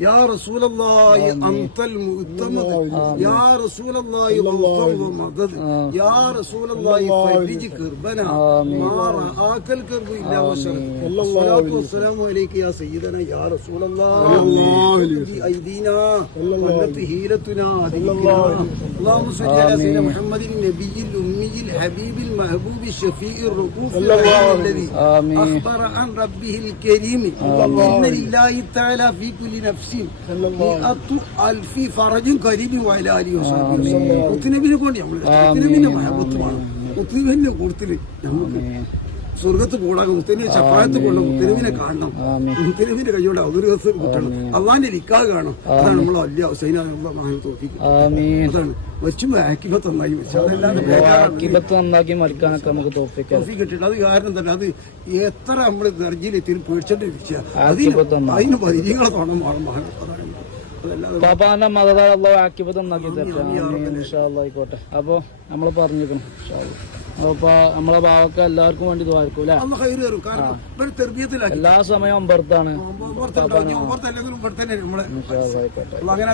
يا رسول الله أنت المؤتمر. يا رسول الله غفر يا رسول الله فرج كربنا. ما رآك الكرب إلا وشرك الصلاة والسلام عليك يا سيدنا يا رسول الله. بأيدينا ولت هيلتنا اللهم صل على سيدنا محمد النبي الأمي الحبيب المحبوب الشفيع الرؤوف الذي أخبر عن ربه الكريم. إن لله تعالى في كل نفس. നഫ്സിൻ അൽഫി ഫറജും കരീബും വയലാലിയും ഒത്തുനബിനെ കൊണ്ട് നമ്മൾ ഒത്തുനബിന്റെ മഹബത്തുമാണ്. ഒത്തുനബിന്റെ കൂടുതൽ നമുക്ക് സ്വർഗത്ത് കൂടാതെ മുസ്ലിമിനെ ചപ്പായത്ത് കൊണ്ട് മുസ്ലിമിനെ കാണണം. മുസ്ലിമിന്റെ കൈയോടെ ദിവസം കിട്ടണം. അള്ളാന്റെ നിക്കാ കാണണം അതാണ് നമ്മൾ വലിയ ഹുസൈന തോപ്പിക്കുന്നത് ആമീൻ. അതാണ്. വെച്ചുമ്പോ ആക്കിബത്ത് നന്നായി അതല്ലാണ്ട് നന്നാക്കി മരിക്കാനൊക്കെ നമുക്ക് തോപ്പിക്കാം കിട്ടിയിട്ട് അത് കാരണം തന്നെ അത് എത്ര നമ്മൾ ദർജിയിലെത്തി പേടിച്ചിട്ട് ഇരിക്കുക അതിന്. അതിന് പരിചയങ്ങളെ തോന്നണം വേണം അതാണ് പാപ്പാന്റെ മതതായ അള്ളാഹു ആക്കിബത്ത് നന്നാക്കി തരട്ടെ അപ്പൊ നമ്മൾ പറഞ്ഞിരിക്കണം. അപ്പൊ നമ്മളെ ഭാവൊക്കെ എല്ലാവർക്കും വേണ്ടി ദ്വാരക്കും അല്ലെ? അന്ന് കയറി വരും കാരണം ഇവർ തെർബീയത്തിലാക്കി. എല്ലാ സമയം അമ്പർത്താണ് നമ്മളെ. അങ്ങനെ